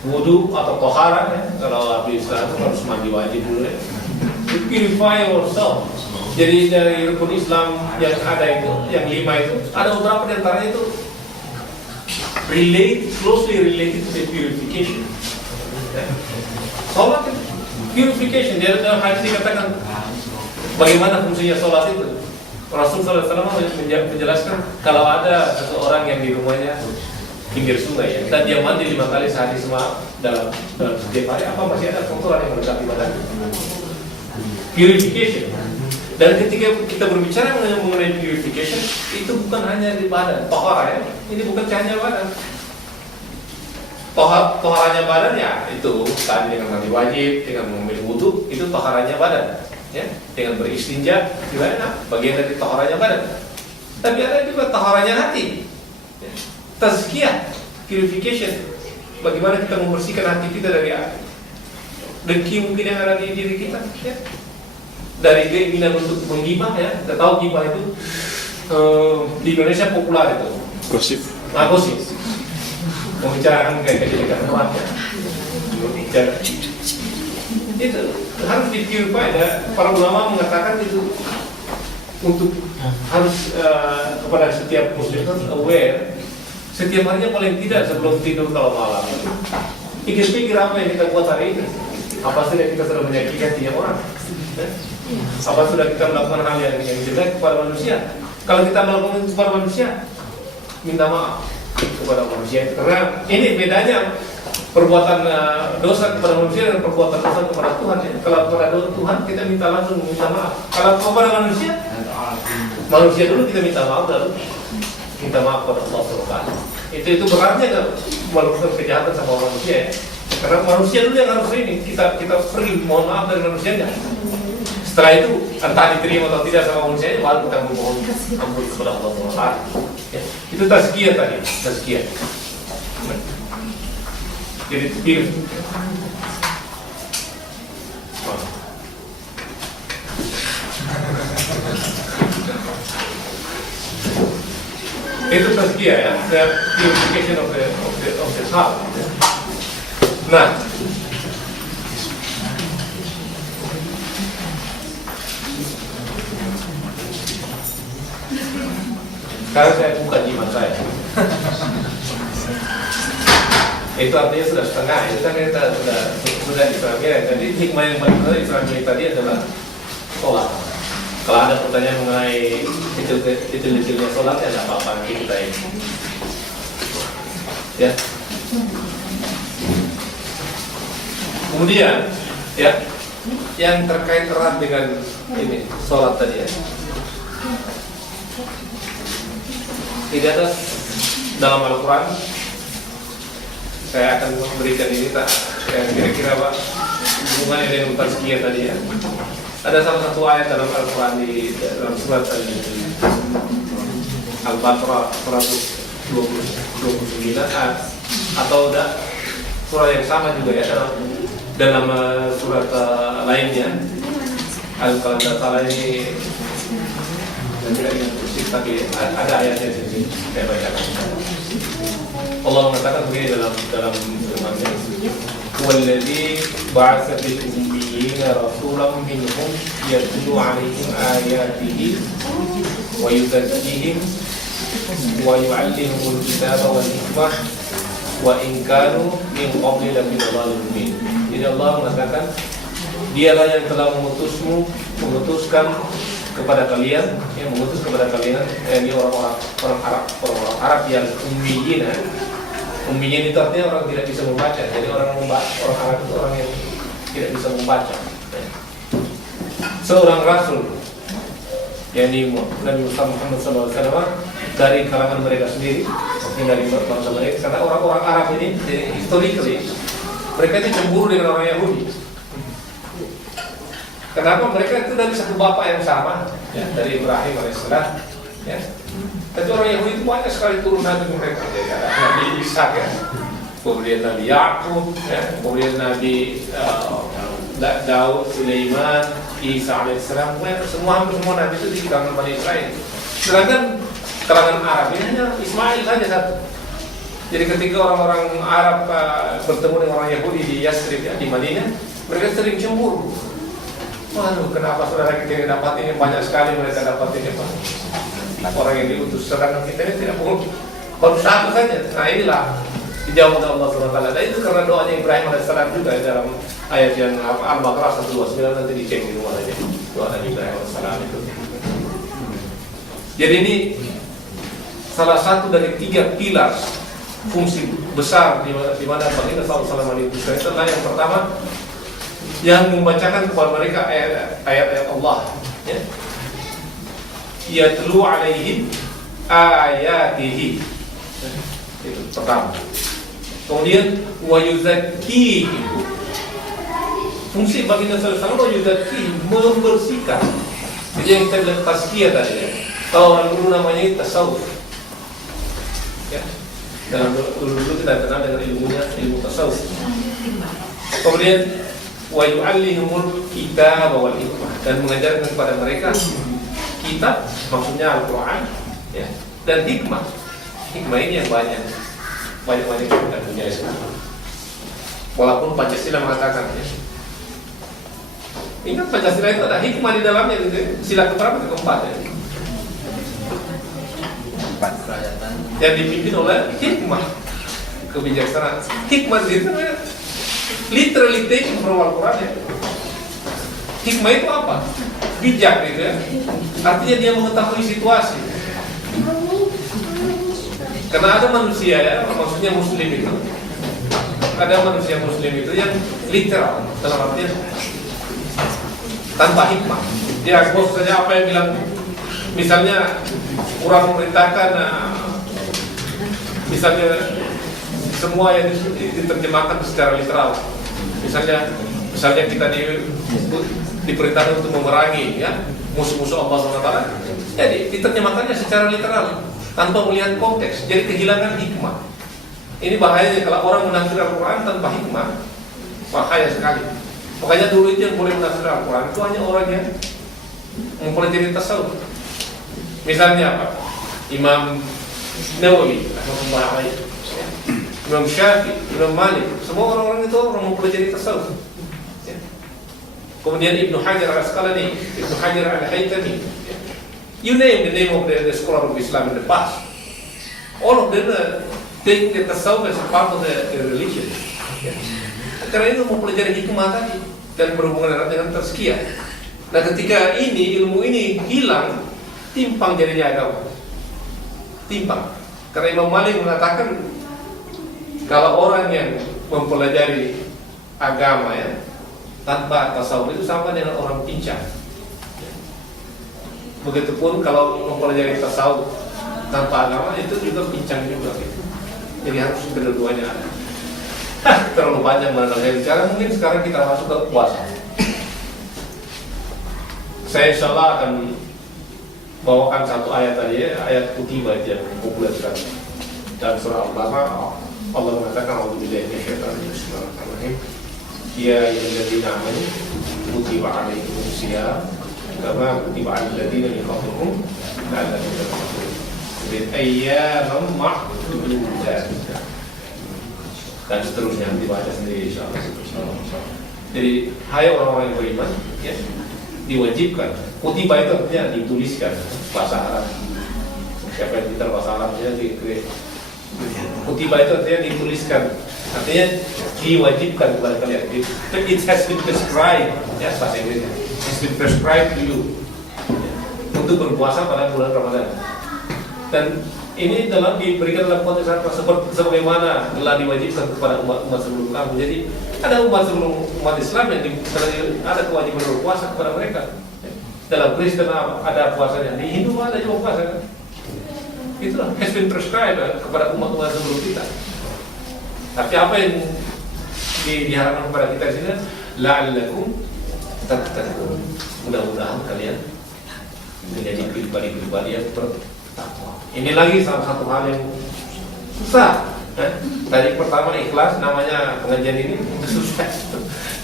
Wudhu atau tohara ya? Kalau habis Islam harus mandi wajib dulu ya. Purify yourself. Jadi dari rukun Islam yang ada itu, yang 5 itu, ada beberapa di antaranya itu closely related to the purification. Sholat itu purification. Dia dalam hadis dikatakan bagaimana fungsinya sholat itu. Rasulullah SAW menjelaskan kalau ada seseorang yang di rumahnya pinggir sungai ya, dan dia mandi 5 kali sehari semua dalam setiap hari, apa masih ada kotoran yang melekat di badan? Purification. Dan ketika kita berbicara mengenai purification, itu bukan hanya di badan, tohara ya. Ini bukan hanya badan. Toharanya badan ya itu tadi dengan mandi wajib, dengan mengambil wudhu, itu toharanya badan. Ya, dengan beristinja juga enak, bagian dari toharanya badan. Tapi ada juga toharanya hati. Ya. Tazkiyah, purification. Bagaimana kita membersihkan hati kita dari dengki mungkin yang ada di diri kita, ya. Dari keinginan untuk menggibah, ya. Kita tahu gibah itu di Indonesia populer itu. Gosip. Gosip. Membicarakan kayak kejelekan orang, ya. Itu harus di-purify, ya. Para ulama mengatakan itu untuk harus kepada setiap muslim harus aware setiap harinya paling tidak sebelum tidur kalau malam pikir-pikir apa yang kita buat hari ini, apa sudah kita sudah menyakiti hati orang, apa sudah kita melakukan hal yang jelek kepada manusia. Kalau kita melakukan itu kepada manusia, minta maaf kepada manusia, karena ini bedanya perbuatan dosa kepada manusia dan perbuatan dosa kepada Tuhan, ya. Kalau kepada Tuhan kita minta langsung minta maaf, kalau kepada manusia dulu kita minta maaf, lalu minta maaf kepada Allah SWT. Itu beratnya kan melakukan kejahatan sama manusia, ya. Karena manusia dulu yang harus ini kita pergi mohon maaf dari manusianya. Setelah itu entah diterima atau tidak sama manusia, baru kita memohon ampun kepada Allah SWT, ya. Itu tazkiyah tadi, tazkiyah. Jadi pilih. Itu tazkiyah, ya, the purification of the heart. Nah, sekarang saya buka jimat saya. Itu artinya sudah setengah. Itu kan kita sudah Islamiyah. Jadi hikmah yang paling besar Islamiyah tadi adalah sholat. Kalau ada pertanyaan mengenai detail-detailnya sholat, ya tidak apa-apa, nanti kita ini. Ya. Kemudian, ya, yang terkait erat dengan ini sholat tadi, ya. Tidak ada dalam Al-Quran. Saya akan memberikan ini kira-kira Pak hubungannya dengan tazkiyah tadi, ya. Ada salah satu ayat dalam Al-Quran di dalam surat Al-Baqarah 129 atau surah yang sama juga, ya, dalam surat lainnya. Kalau tidak salah ini tidak ingat persis, tapi ada ayatnya di sini saya bacakan. Allah mengatakan begini dalam firman-Nya, "Walladzi ba'atsa fil ummiyina rasulan minhum yatlu 'alaihim ayatihi wa yuzakkihim wa yu'allimuhumul kitaba wal hikmah wa in kanu min qabli lafi dhalalin mubin." Jadi Allah mengatakan, Dialah yang telah memutuskan kepada kalian, yang mengutus kepada kalian, ini orang Arab yang ummiyin. Ummiyin itu artinya orang tidak bisa membaca. Jadi orang Arab itu orang yang tidak bisa membaca. Seorang rasul, yakni Nabi Muhammad SAW, dari kalangan mereka sendiri, maksudnya dari bangsa mereka. Karena orang-orang Arab ini, historically, mereka itu cemburu dengan orang Yahudi. Kenapa? Mereka itu dari satu bapak yang sama, ya, dari Ibrahim alaihissalam, ya. Tapi orang Yahudi itu banyak sekali turunan dari mereka. Jadi ada Nabi Ishak, ya, kemudian Nabi Yakub, ya, kemudian Nabi Daud, Sulaiman, Isa alaihissalam, semua Nabi itu di kalangan Bani Israel. Sedangkan kalangan Arab ini hanya Ismail saja satu. Jadi ketika orang-orang Arab bertemu dengan orang Yahudi di Yathrib, ya, di Madinah, mereka sering cemburu. Waduh, kenapa saudara kita yang dapat ini banyak sekali, mereka dapat ini, Pak? Orang yang diutus, sedangkan kita ini tidak perlu, baru satu saja. Nah inilah dijawab oleh Allah SWT. Dan itu karena doanya Ibrahim AS juga dalam ayat yang Al-Baqarah 129, nanti dicek di rumah aja. Doa Nabi Ibrahim AS itu. Jadi ini salah satu dari 3 pilar fungsi besar di mana baginda sallallahu alaihi wasallam itu adalah yang pertama, yang membacakan kepada mereka ayat-ayat Allah, ya. Yatlu 'alaihim ayatihi. Itu pertama. Kemudian wa yuzakkihim. Fungsi baginda sallallahu alaihi wasallam wa yuzakkihim, membersihkan. Jadi yang kita bilang tazkiyah tadi, ya. Kalau orang dulu namanya tasawuf. Ya. Dan dulu kita kenal dengan ilmu tasawuf. Kemudian wa yu'allimul kitab wal hikmah, dan mengajarkan kepada mereka kitab, maksudnya Al-Quran, ya, dan hikmah. Hikmah ini yang banyak kita punya sekarang. Walaupun Pancasila mengatakan, ya, ingat Pancasila itu ada hikmah di dalamnya, gitu. Sila keberapa? Keempat, ya. Yang dipimpin oleh hikmah, kebijaksanaan. Hikmah itu literally taken from Al-Quran, ya. Hikmah itu apa? Bijak, gitu ya. Artinya dia mengetahui situasi. Karena ada manusia, ya, maksudnya Muslim itu, ada manusia Muslim itu yang literal, dalam artian tanpa hikmah. Dia bos saja apa yang bilang. Misalnya orang memerintahkan, misalnya semua yang diterjemahkan secara literal. Misalnya kita diperintahkan untuk memerangi, ya, musuh-musuh Allah SWT. Jadi diterjemahkannya secara literal tanpa melihat konteks. Jadi kehilangan hikmah. Ini bahayanya kalau orang menafsir Al-Quran tanpa hikmah, bahaya sekali. Makanya dulu itu yang boleh menafsir Al-Quran itu hanya orang yang mempelajari tasawuf. Misalnya apa? Imam Nawawi, Imam Syafi'i, Imam Malik, semua orang-orang itu orang mempelajari tasawuf. Ya. Kemudian Ibnu Hajar Al-Asqalani, Ibnu Hajar Al-Haytami, ya. You name the name of the scholar of Islam in the past. All of them take the tasawuf as a part of the religion. Ya. Karena itu mempelajari hikmah tadi dan berhubungan dengan tazkiyah. Nah, ketika ilmu ini hilang, timpang jadinya agama. Timpang. Karena Imam Malik mengatakan kalau orang yang mempelajari agama, ya, tanpa tasawuf itu sama dengan orang pincang. Begitupun kalau mempelajari tasawuf tanpa agama itu juga pincang juga. Jadi harus kedua-duanya ada. Terlalu banyak mengenai bicara. Mungkin sekarang kita masuk ke puasa. Saya insyaallah akan bawakan satu ayat tadi, ya, ayat kutiba yang populer sekali dan surah Al-Baqarah. Allah mengatakan a'udzubillahi minasyaitonir rajim. Ya ayyuhalladzina amanu kutiba 'alaikumus syiyam kama kutiba 'alal ladzina min qablikum la'allakum tattaqun. Bil ayyamin ma'dudat. Dan seterusnya dibaca sendiri insyaallah. Jadi hai orang-orang yang beriman, ya, diwajibkan. Kutiba itu artinya dituliskan, bahasa Arab. Siapa yang pintar bahasa Arabnya kutiba itu artinya dituliskan, artinya diwajibkan kepada kalian. It has been prescribed, ya, bahasa Inggrisnya. It has been prescribed to you, ya, untuk berpuasa pada bulan Ramadan. Dan ini diberikan dalam konteks apa? Sebagaimana telah diwajibkan kepada umat sebelum kamu. Jadi ada umat Islam yang ada kewajiban berpuasa kepada mereka. Dalam Kristen ada puasanya, di Hindu ada juga puasa, kan? Itulah has been prescribed kepada umat-umat sebelum kita. Tapi apa yang diharapkan kepada kita di sini? La'allakum tattaqun. Mudah-mudahan kalian menjadi pribadi-pribadi yang bertakwa. Ini lagi salah satu hal yang susah. Tadi pertama ikhlas, namanya pengajian ini susah.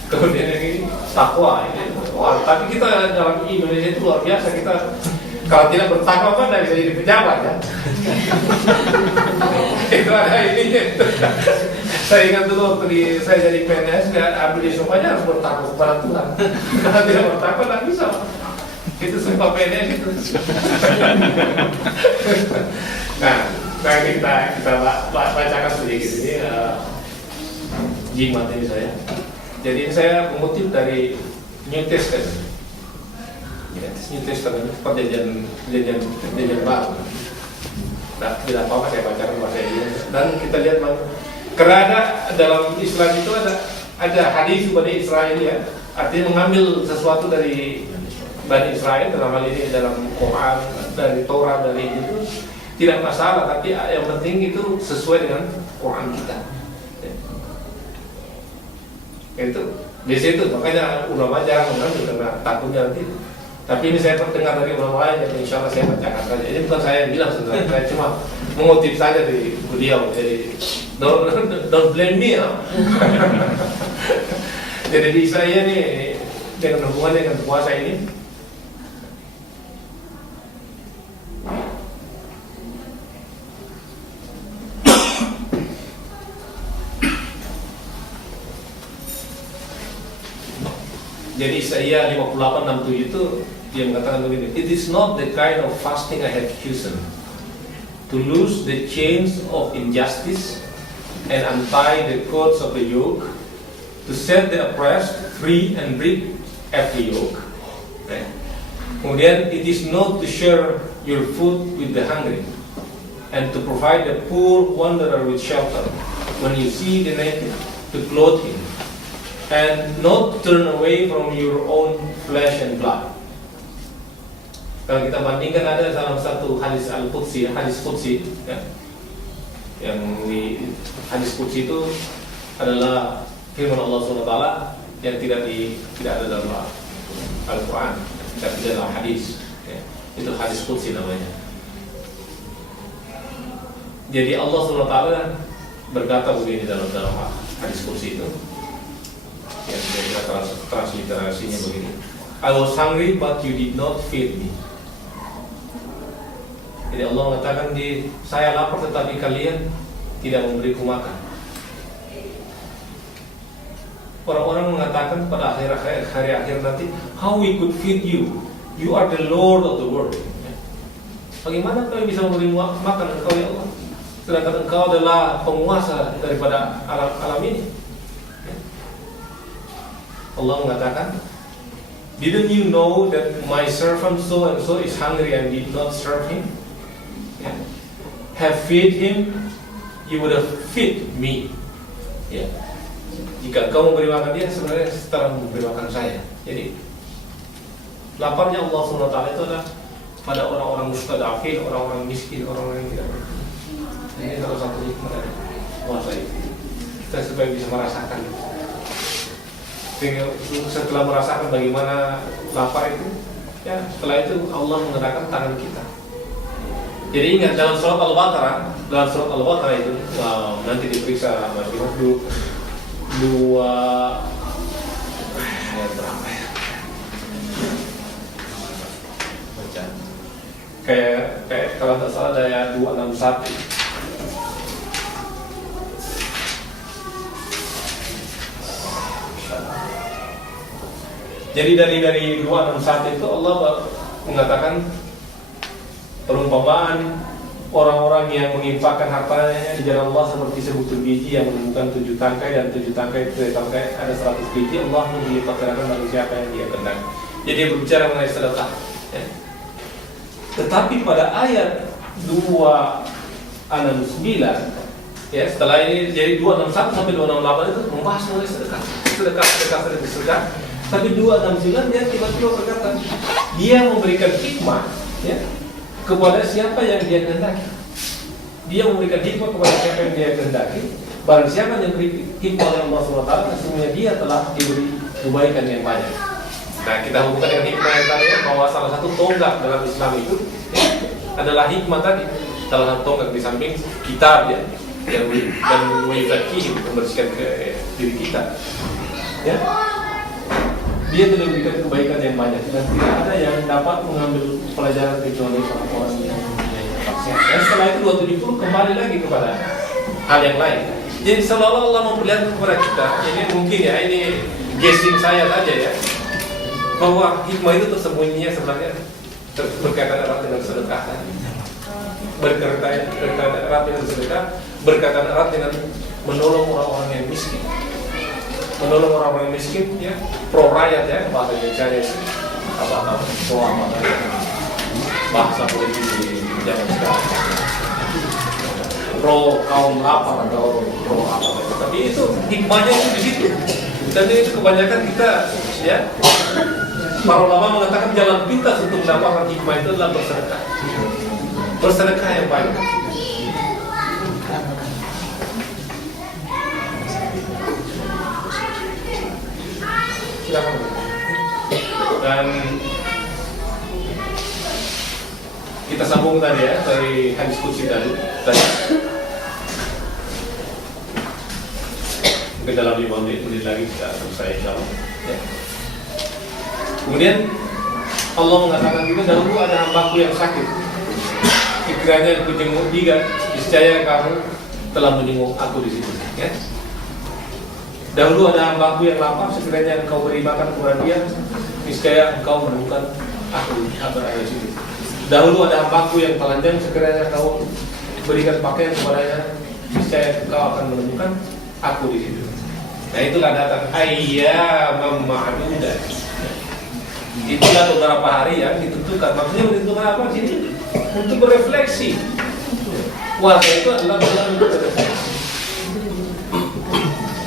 Kemudian yang ini takwa. Wah, tapi kita dalam Indonesia itu luar biasa. Kita kalau tidak bertakwa kan tidak bisa jadi pejabat, ya. Itu ada ini. Saya ingat dulu waktu saya jadi PNS, ambil sumpahnya harus bertakwa kepada Tuhan. Kalau tidak bertakwa tidak bisa. Itu sumpah PNS itu. Nah, kita bacakan sedikit ini jimat ini saya. Jadi ini saya mengutip dari New Testament. New Testament perjanjian baru. Nah, tidak apa-apa saya bacakan bahasa Inggris. Dan kita lihat karena dalam Islam itu ada hadis Bani Israel, ya. Artinya mengambil sesuatu dari Bani Israel, dalam hal ini dalam Quran, dari Torah, dari itu tidak masalah, tapi yang penting itu sesuai dengan Quran kita. Itu di situ makanya ulama jarang mengambil karena takutnya nanti. Tapi ini saya terdengar dari ulama lain, jadi insya Allah saya bacakan saja. Ini bukan saya yang bilang sebenarnya, saya cuma mengutip saja dari beliau. Jadi don't blame me, ya. Jadi di Israel nih dengan hubungan dengan puasa ini, jadi Isaiah 58:67 itu dia mengatakan begini, it is not the kind of fasting I have chosen, to loose the chains of injustice and untie the cords of the yoke, to set the oppressed free and break every yoke. Okay. Kemudian, it is not to share your food with the hungry, and to provide the poor wanderer with shelter. When you see the naked, to clothe him, and not turn away from your own flesh and blood. Kalau kita bandingkan ada salah satu hadis al-Qudsi, hadis Qudsi, ya, yang di hadis Qudsi itu adalah firman Allah SWT yang tidak ada dalam Al-Quran, tapi dalam hadis. Ya. Itu hadis Qudsi namanya. Jadi Allah SWT berkata begini dalam hadis Qudsi itu, yang dia transliterasinya begini, I was hungry but you did not feed me. Jadi Allah mengatakan saya lapar tetapi kalian tidak memberiku makan. Orang-orang mengatakan pada hari akhir nanti, how we could feed you? You are the Lord of the world. Bagaimana kalian bisa memberi makan engkau ya Allah? Sedangkan engkau adalah penguasa daripada alam ini. Allah mengatakan, didn't you know that my servant so and so is hungry and did not serve him? Yeah. Have feed him, you would have feed me. Yeah. Jika kau memberi makan dia, sebenarnya setelah memberi makan saya. Jadi laparnya Allah SWT itu adalah pada orang-orang mustadafin, orang-orang miskin, orang-orang yang tidak berguna. Ini salah satu hikmah dari puasa itu. Kita supaya bisa merasakan. Setelah merasakan bagaimana lapar itu, ya setelah itu Allah menggerakkan tangan kita. Jadi ingat dalam surat Al-Baqarah itu nanti diperiksa dua ayat berapa ya? Baca. Kayak kalau tidak salah ada ayat 261. Jadi dari 261 itu Allah mengatakan perumpamaan orang-orang yang menginfakkan hartanya di jalan Allah seperti sebutir biji yang menumbuhkan 7 tangkai dan 7 tangkai ada 100 biji. Allah melipat gandakan bagi siapa yang dia kehendaki. Jadi dia berbicara mengenai sedekah. Ya. Tetapi pada ayat 269, ya setelah ini jadi 261 sampai 268 itu membahas mengenai sedekah. Tapi 269 dia tiba-tiba berkata, dia memberikan hikmah, ya, kepada siapa yang dia kehendaki. Dia memberikan hikmah kepada siapa yang dia kehendaki. Barang siapa yang diberi hikmah oleh Allah SWT, sesungguhnya dia telah diberi kebaikan yang banyak. Nah, kita hubungkan dengan hikmah yang tadi, bahwa salah satu tonggak dalam Islam itu, ya, adalah hikmah tadi. Salah satu tonggak di samping kitab, ya, yang membersihkan diri kita. Ya. Dia telah memberikan kebaikan yang banyak dan tidak ada yang dapat mengambil pelajaran kecuali orang-orang yang vaksin. Dan setelah itu 270 kembali lagi kepada hal yang lain. Jadi seolah-olah Allah memperlihatkan kepada kita, ini mungkin ya, ini guessing saya saja ya, bahwa hikmah itu tersembunyinya sebenarnya berkaitan erat dengan sedekah. Berkaitan erat dengan sedekah, berkaitan erat dengan menolong orang-orang yang miskin. Menolong orang-orang miskin, ya, pro rakyat, ya, bahasa Indonesia ya, pro apa, bahasa politik di zaman sekarang, pro kaum lapar atau pro apa, tapi itu hikmahnya itu di situ. Dan itu kebanyakan kita, ya, para ulama mengatakan jalan pintas untuk mendapatkan hikmah itu adalah bersedekah yang baik. Dan kita sambung tadi ya dari hadis qudsi tadi. Mungkin dalam 5 menit lagi kita selesai insyaallah. Ya. Kemudian Allah mengatakan juga dahulu ada hambaku yang sakit. Kiranya aku jenguk dia, niscaya kamu telah menjenguk aku di sini. Ya. Dahulu ada hambaku yang lapar, sekiranya engkau beri makan kepada dia, niscaya engkau menemukan aku berada di sini. Dahulu ada hambaku yang telanjang, sekiranya engkau berikan pakaian kepadanya, niscaya engkau akan menemukan aku di situ. Nah itulah datang ayyamam ma'dudah. Itulah beberapa hari yang ditentukan. Maksudnya menentukan apa sini? Untuk berefleksi. Puasa itu adalah bulan untuk berefleksi.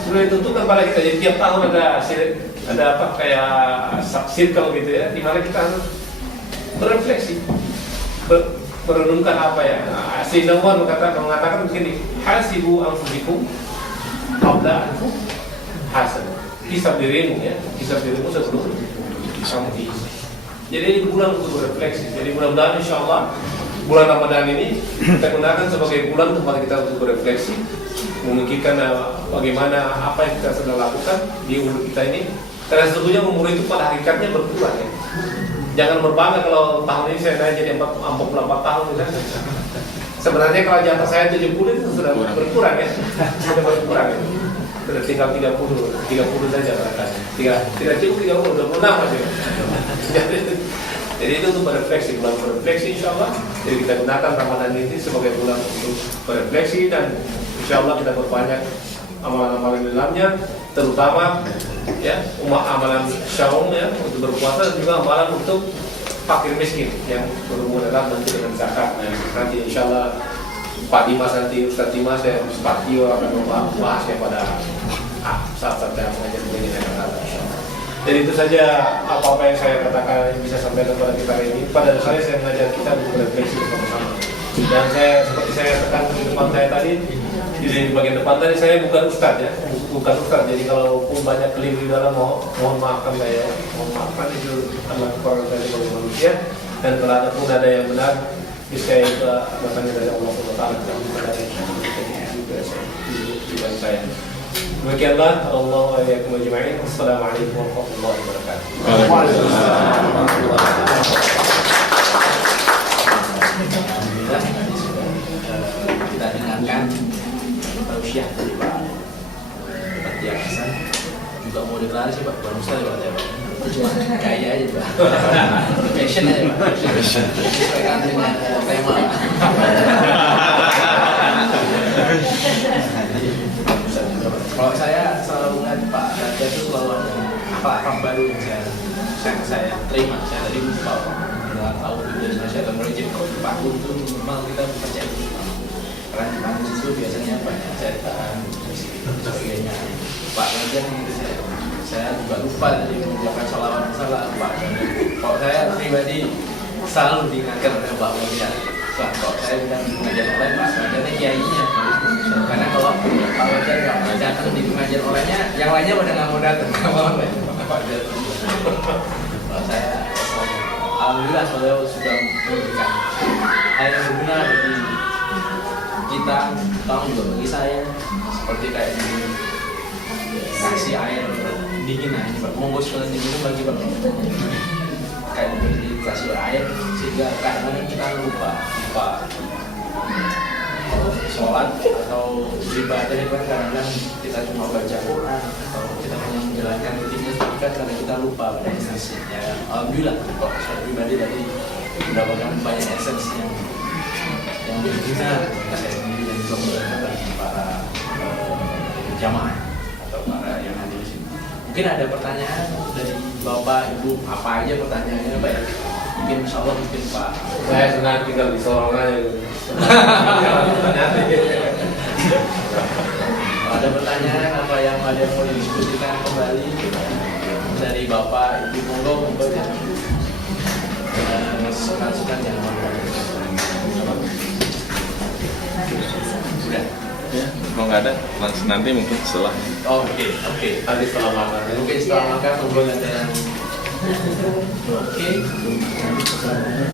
Sudah ditentukan pada kita. Jadi tiap tahun ada apa kayak circle gitu ya, di mana kita harus berefleksi, merenungkan apa ya. Sayyidina Umar mengatakan begini, hasibu anfusikum qabla anfu hasan. Hisab dirimu ya, hisab dirimu sebelum kamu dihisab. Jadi ini bulan untuk berefleksi. Jadi mudah-mudahan insyaallah bulan Ramadan ini kita gunakan sebagai bulan tempat kita untuk berefleksi, memikirkan bagaimana apa yang kita sedang lakukan di umur kita ini. Karena sesungguhnya umur itu pada hakikatnya berkurang ya. Jangan berbangga kalau tahun ini saya naik jadi 44 tahun misalnya. Sebenarnya kalau di atas saya 70 itu sudah berkurang ya. Sudah berkurang ya. Sudah tinggal 30 saja barangkali. Tidak cukup 30, 26 aja. Jadi itu untuk berefleksi, bulan berefleksi insyaallah. Jadi kita gunakan Ramadan ini sebagai bulan untuk berefleksi dan insyaallah kita berbanyak amalan-amalan di dalamnya, terutama ya amalan syaum ya untuk berpuasa dan juga amalan untuk fakir miskin yang berhubungan erat nanti dengan zakat. Nanti insyaallah Pak Dimas nanti Ustaz Dimas dan Pak Tio akan membahasnya pada saat-saat yang mengajar begini yang akan datang insyaallah. Jadi itu saja apa-apa yang saya katakan yang bisa sampaikan kepada kita hari ini. Pada dasarnya saya mengajar kita untuk berefleksi bersama-sama. Dan saya seperti saya tekan di depan saya tadi, di bagian depan tadi saya bukan ustadz ya, bukan ustadz. Jadi kalau pun banyak keliru di dalam mohon maafkan saya, mohon maafkan itu adalah kekurangan saya sebagai manusia. Dan kalau ada pun ada yang benar, saya itu datangnya dari Allah SWT bukan dari juga saya. Demikianlah Allah wa iyyakum ajma'in. Wassalamualaikum warahmatullahi wabarakatuh. Alhamdulillah kita dengarkan tausiah dari Pak Batia Hasan, juga mau deklarasi Pak, bukan ustaz ya Pak ya Pak. Itu cuma gaya aja Pak. Passion aja Pak. Sesuaikan dengan tema. Kalau saya selalu melihat Pak Batia itu selalu ada akhlak baru yang saya terima. Saya tadi lupa dengan tahu dari masyarakat merejim kalau Pak Guru itu memang kita percaya karena di mana itu biasanya banyak ceritaan sebagainya. Pak Batia itu saya juga lupa tadi mengucapkan salawat masalah Pak. Kalau saya pribadi selalu diingatkan oleh Pak Batia. Kalau saya bilang mengajar online Pak Batia kiainya. Karena kalau Pak Batia nggak datang di pengajian online-nya, yang lainnya pada nggak mau datang. Kalau saya alhamdulillah beliau sudah memberikan hal yang berguna bagi kita, tahu juga bagi saya, seperti kayak ini kasih air dingin ini Pak, monggo sekalian diminum bagi Pak, kayak dikasih air sehingga kadang-kadang kita lupa sholat atau beribadah itu kan kadang-kadang kita cuma baca Quran atau kita hanya menjalankan rutinnya kan karena kita lupa pada esensinya. Alhamdulillah kok saya pribadi tadi mendapatkan banyak esensi yang berguna saya sendiri dan juga bagi para jamaah atau para yang hadir di sini. Mungkin ada pertanyaan dari Bapak Ibu, apa aja pertanyaannya Pak ya? Mungkin insya Allah mungkin Pak. Saya senang tinggal di Sorong aja. Ada pertanyaan apa yang ada mau didiskusikan kembali dari Bapak Ibu monggo ya. Silakan yang mau. Sudah. Ya, kalau nggak ada, nanti mungkin setelah. Oh, oke. Nanti setelah makan. Mungkin setelah makan ngobrol dengan. Oke.